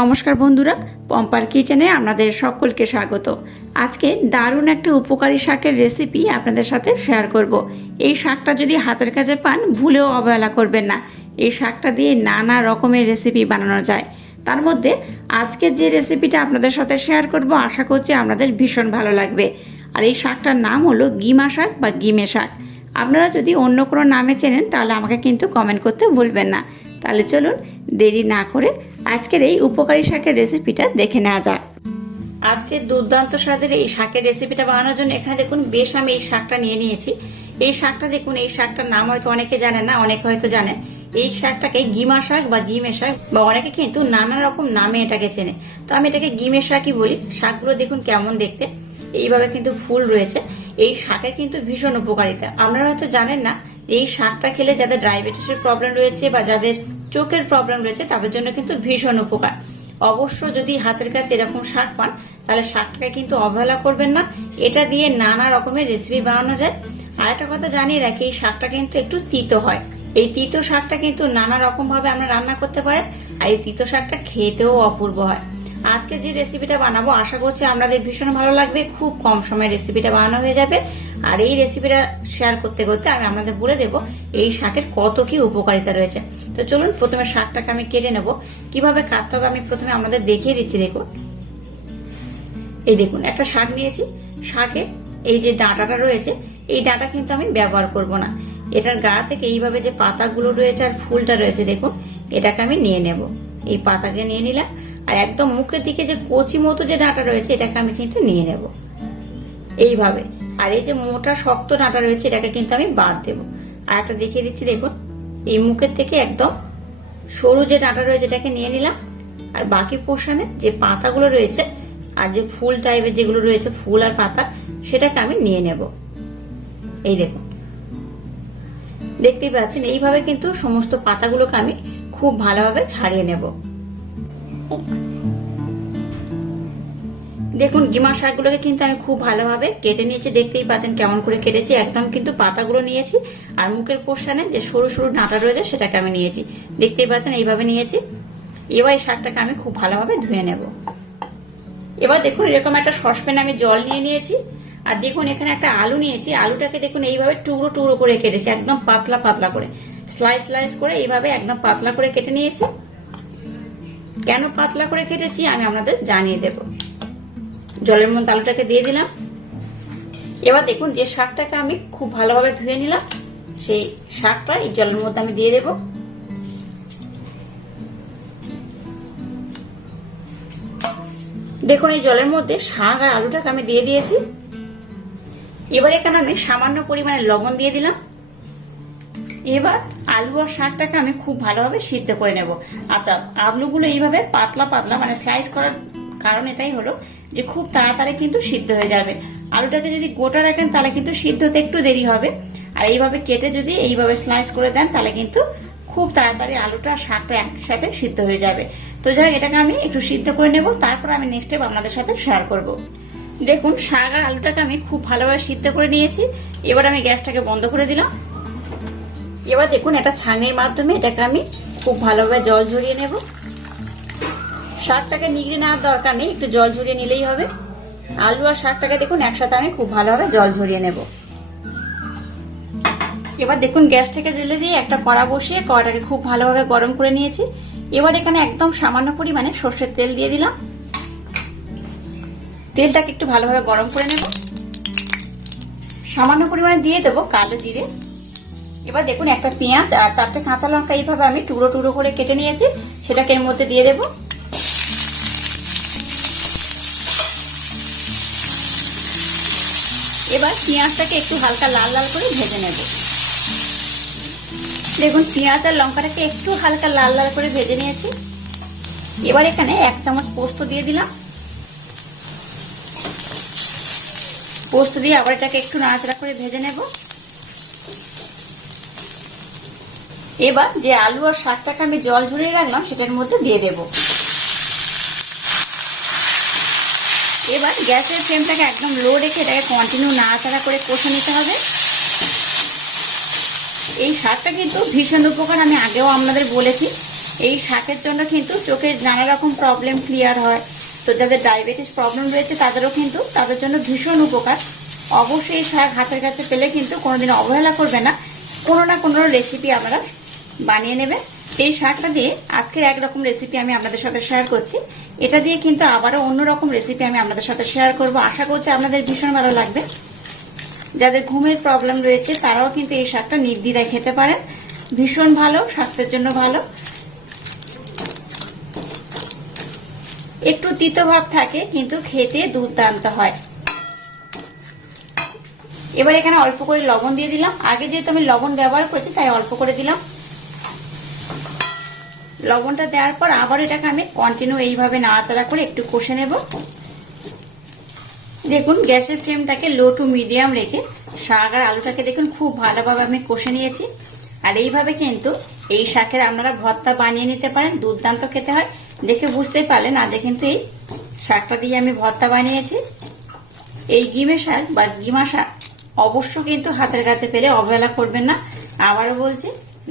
নমস্কার বন্ধুরা, পম্পার কিচেনে আপনাদের সকলকে স্বাগত। আজকে দারুণ একটা উপকারী শাকের রেসিপি আপনাদের সাথে শেয়ার করব। এই শাকটা যদি হাতের কাছে পান ভুলেও অবহেলা করবেন না। এই শাকটা দিয়ে নানা রকমের রেসিপি বানানো যায়। তার মধ্যে আজকের যে রেসিপিটা আপনাদের সাথে শেয়ার করব আশা করছি আপনাদের ভীষণ ভালো লাগবে। আর এই শাকটার নাম হলো গিমা শাক বা গিমে শাক। আপনারা যদি অন্য কোনো নামে চেনেন তাহলে আমাকে কিন্তু কমেন্ট করতে ভুলবেন না। তাহলে চলুন দেরি না করে আজকের এই উপকারী শাকের রেসিপিটা দেখে নেওয়া যাক। আজকের দুর্দান্ত স্বাদের এই শাকের রেসিপিটা বানানোর জন্য এখানে দেখুন বেশ আমি এই শাকটা নিয়ে নিয়েছি। এই শাকটা দেখুন, এই শাকটার নাম হয়তো অনেকে জানেন না, অনেকে হয়তো জানেন। এই শাকটাকে গিমা শাক বা গিমে শাক বা অনেকে কিন্তু নানা রকম নামে এটাকে চেনে। তো আমি এটাকে গিমে শাকই বলি। শাকগুলো দেখুন কেমন দেখতে, এইভাবে কিন্তু ফুল রয়েছে। এই শাকের কিন্তু ভীষণ উপকারিতা। আপনারা হয়তো জানেন না, এই শাকটা খেলে যাদের ডায়াবেটিসের প্রবলেম রয়েছে বা যাদের চোখের প্রবলেম রয়েছে তাদের জন্য কিন্তু ভীষণ উপকার। অবশ্য যদি হাতের কাছে এরকম শাক পান তাহলে শাকটাকে কিন্তু অবহেলা করবেন না। এটা দিয়ে নানা রকমের রেসিপি বানানো যায়। আর একটা কথা জানিয়ে রাখি, এই শাকটা কিন্তু একটু তিতো হয়। এই তিতো শাকটা কিন্তু নানা রকম ভাবে আমরা রান্না করতে পারেন। আর এই তিতো শাকটা খেতেও অপূর্ব হয়। আজকে যে রেসিপিটা বানাবো আশা করছি আপনাদের ভীষণ ভালো লাগবে। খুব কম সময়ে রেসিপিটা বানানো হয়ে যাবে। আর এই রেসিপিটা শেয়ার করতে করতে আমি আপনাদের বলে দেবো এই শাকের কত কি উপকারিতা রয়েছে। তো চলুন প্রথমে শাকটাকে আমি কেটে নেব। কিভাবে কাটতে হবে আমি প্রথমে আপনাদের দেখিয়ে দিচ্ছি। দেখুন, এই দেখুন একটা শাক নিয়েছি। শাকে এই যে ডাঁটাটা রয়েছে, এই ডাঁটা কিন্তু আমি ব্যবহার করব না। এটার গা থেকে এইভাবে যে পাতাগুলো রয়েছে আর ফুলটা রয়েছে দেখুন, এটাকে আমি নিয়ে নেব। এই পাতাকে নিয়ে নিলাম। আর একদম মুখের দিকে যে কচি মতো যে ডাঁটা রয়েছে এটাকে আমি কিন্তু নিয়ে নেব এইভাবে। আর এই যে মোটা শক্ত ডাঁটা রয়েছে এটাকে কিন্তু আমি বাদ দেব। আর একটা দেখিয়ে দিচ্ছি দেখুন, এই মুখের থেকে একদম সরু যে ডাঁটা রয়েছে এটাকে নিয়ে নিলাম। আর বাকি পোর্শনে যে পাতাগুলো রয়েছে আর যে ফুল টাইপের যেগুলো রয়েছে ফুল আর পাতা সেটাকে আমি নিয়ে নেব। এই দেখুন, দেখতেই পাচ্ছেন এইভাবে কিন্তু সমস্ত পাতাগুলোকে আমি খুব ভালোভাবে ছাড়িয়ে নেব। দেখুন গিমা শাকগুলোকে কিন্তু আমি খুব ভালোভাবে কেটে নিয়েছি। দেখতেই পাচ্ছেন কেমন করে কেটেছি। একদম কিন্তু পাতাগুলো নিয়েছি আর মুখের পোর্শনে যে সরু সরু ডাঁটা রয়েছে সেটাকে আমি নিয়েছি। দেখতেই পাচ্ছেন এইভাবে নিয়েছি। এবার এই শাকটাকে আমি খুব ভালোভাবে ধুয়ে নেব। এবার দেখুন এরকম একটা সসপ্যানে আমি জল নিয়ে নিয়েছি। আর দেখুন এখানে একটা আলু নিয়েছি। আলুটাকে দেখুন এইভাবে টুকরো টুকরো করে কেটেছি, একদম পাতলা পাতলা করে স্লাইস স্লাইস করে এইভাবে একদম পাতলা করে কেটে নিয়েছি। কেন পাতলা করে কেটেছি আমি আপনাদের জানিয়ে দেব। জলের মধ্যে আলুটাকে দিয়ে দিলাম। এবার দেখুন যে শাকটাকে আমি খুব ভালোভাবে ধুয়ে নিলাম সেই শাকটা এই জলের মধ্যে আমি দিয়ে দেব। দেখুন এই জলের মধ্যে শাক আর আলুটাকে আমি দিয়ে দিয়েছি। এবার এখানে আমি সামান্য পরিমাণে লবণ দিয়ে দিলাম। এবার আলু আর শাকটাকে আমি খুব ভালোভাবে সিদ্ধ করে নেব। আচ্ছা, আলুগুলো এইভাবে পাতলা পাতলা মানে স্লাইস করার কারণ এটাই হলো যে খুব তাড়াতাড়ি কিন্তু সিদ্ধ হয়ে যাবে। আলুটাকে যদি গোটা রাখেন তাহলে কিন্তু সিদ্ধ হতে একটু দেরি হবে। আর এইভাবে কেটে যদি এইভাবে স্লাইস করে দেন তাহলে কিন্তু খুব তাড়াতাড়ি আলুটা আর শাকটা একসাথে সিদ্ধ হয়ে যাবে। তো যাই হোক, এটাকে আমি একটু সিদ্ধ করে নেব, তারপর আমি নেক্সট স্টেপ আপনাদের সাথে শেয়ার করব। দেখুন শাক আর আলুটাকে আমি খুব ভালোভাবে সিদ্ধ করে নিয়েছি। এবার আমি গ্যাসটাকে বন্ধ করে দিলাম। এবার দেখুন একটা ছাঁকনির মাধ্যমে এটাকে আমি খুব ভালোভাবে জল ঝরিয়ে নেব। শাকটাকে নিগড়ে নেওয়ার দরকার নেই, একটু জল ঝরিয়ে নিলেই হবে। আলু আর শাকটাকে দেখুন একসাথে আমি খুব ভালোভাবে জল ঝরিয়ে নেব। এবার দেখুন গ্যাসটাকে জ্বেলে দিয়ে একটা কড়া বসিয়ে কড়াটাকে খুব ভালোভাবে গরম করে নিয়েছি। এবার এখানে একদম সামান্য পরিমাণে সর্ষের তেল দিয়ে দিলাম। তেলটাকে একটু ভালোভাবে গরম করে নেব। সামান্য পরিমাণে দিয়ে দেবো কালো জিরে। এবার দেখুন একটা পেঁয়াজ আর 4টে কাঁচা লঙ্কা এইভাবে আমি টুকরো টুকরো করে কেটে নিয়েছি, সেটাকে এর মধ্যে দিয়ে দেব। এবার পেঁয়াজটাকে একটু হালকা লাল লাল করে ভেজে নেব। দেখুন পেঁয়াজ আর লঙ্কাটাকে একটু হালকা লাল লাল করে ভেজে নিয়েছি। এবার এখানে 1 চামচ পোস্ত দিয়ে দিলাম। পোস্ত দিয়ে আবার এটাকে একটু নাড়াচাড়া করে ভেজে নেব। এবার যে আলু আর শাকটাকে আমি জল ঝরিয়ে রাখলাম সেটার মধ্যে দিয়ে দেব। এবার গ্যাসের ফ্লেমটাকে একদম লো রেখে এটাকে কন্টিনিউ নাড়াচাড়া করে কষে নিতে হবে। এই শাকটা কিন্তু ভীষণ উপকার, আমি আগেও আপনাদের বলেছি। এই শাকের জন্য কিন্তু চোখের নানা রকম প্রবলেম ক্লিয়ার হয়। তো যাদের ডায়াবেটিস প্রবলেম রয়েছে তাদেরও কিন্তু তাদের জন্য ভীষণ উপকার। অবশ্যই এই শাক হাতের কাছে পেলে কিন্তু কোনোদিন অবহেলা করবে না, কোনো না কোনো রেসিপি আমরা বানিয়ে নেবে। এই শাকটা দিয়ে আজকের একরকম রেসিপি আমি আপনাদের সাথে শেয়ার করছি, এটা দিয়ে কিন্তু আবারও অন্যরকম রেসিপি আমি আপনাদের সাথে শেয়ার করব। আশা করছি আপনাদের ভীষণ ভালো লাগবে। যাদের ঘুমের প্রবলেম রয়েছে তারাও কিন্তু এই শাকটা নির্দ্বিধায় খেতে পারেন, ভীষণ ভালো, স্বাস্থ্যের জন্য ভালো। একটু তিতো ভাব থাকে কিন্তু খেতে দুর্দান্ত হয়। এবার এখানে অল্প করে লবণ দিয়ে দিলাম, আগে যেহেতু আমি লবণ ব্যবহার করেছি তাই অল্প করে দিলাম। লবণটা দেওয়ার পর আবার এটাকে আমি কন্টিনিউ এইভাবে নাড়াচাড়া করে একটু কষে নেব। দেখুন গ্যাসের ফ্লেমটাকে লো টু মিডিয়াম রেখে শাক আর আলুটাকে দেখুন খুব ভালোভাবে আমি কষে নিয়েছি। আর এইভাবে কিন্তু এই শাকের আপনারা ভর্তা বানিয়ে নিতে পারেন, দুর্দান্ত খেতে হয়। দেখে বুঝতে পারলেন আজকে কিন্তু এই শাকটা দিয়ে আমি ভর্তা বানিয়েছি। এই গিমে শাক বা গিমা শাক অবশ্য কিন্তু হাতের কাছে পেলে অবহেলা করবেন না। আবারও বলছি,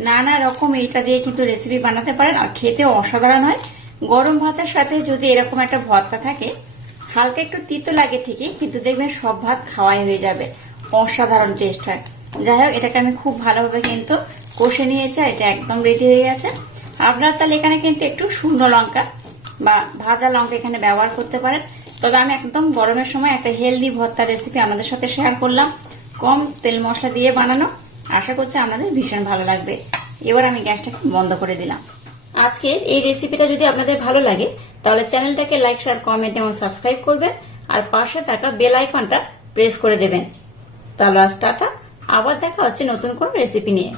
নানা রকম এইটা দিয়ে কিন্তু রেসিপি বানাতে পারেন আর খেতেও অসাধারণ হয়। গরম ভাতের সাথে যদি এরকম একটা ভর্তা থাকে, হালকা একটু তিতো লাগে ঠিকই, কিন্তু দেখবেন সব ভাত খাওয়াই হয়ে যাবে, অসাধারণ টেস্ট হয়। যাই হোক, এটাকে আমি খুব ভালোভাবে কিন্তু কষে নিয়েছি আর এটা একদম রেডি হয়ে গেছে। আপনারা তাহলে এখানে কিন্তু একটু শুকনো লঙ্কা বা ভাজা লঙ্কা এখানে ব্যবহার করতে পারেন। তবে আমি একদম গরমের সময় একটা হেলদি ভর্তা রেসিপি আমাদের সাথে শেয়ার করলাম, কম তেল মশলা দিয়ে বানানো। আশা করছি আপনাদের ভীষণ ভালো লাগবে। এবার আমি গ্যাসটাকে বন্ধ করে দিলাম। আজকের এই রেসিপিটা যদি আপনাদের ভালো লাগে তাহলে চ্যানেলটাকে লাইক, শেয়ার, কমেন্ট এবং সাবস্ক্রাইব করবেন আর পাশে থাকা বেল আইকনটা প্রেস করে দেবেন। তাহলে আজ টাটা, আবার দেখা হচ্ছে নতুন কোন রেসিপি নিয়ে।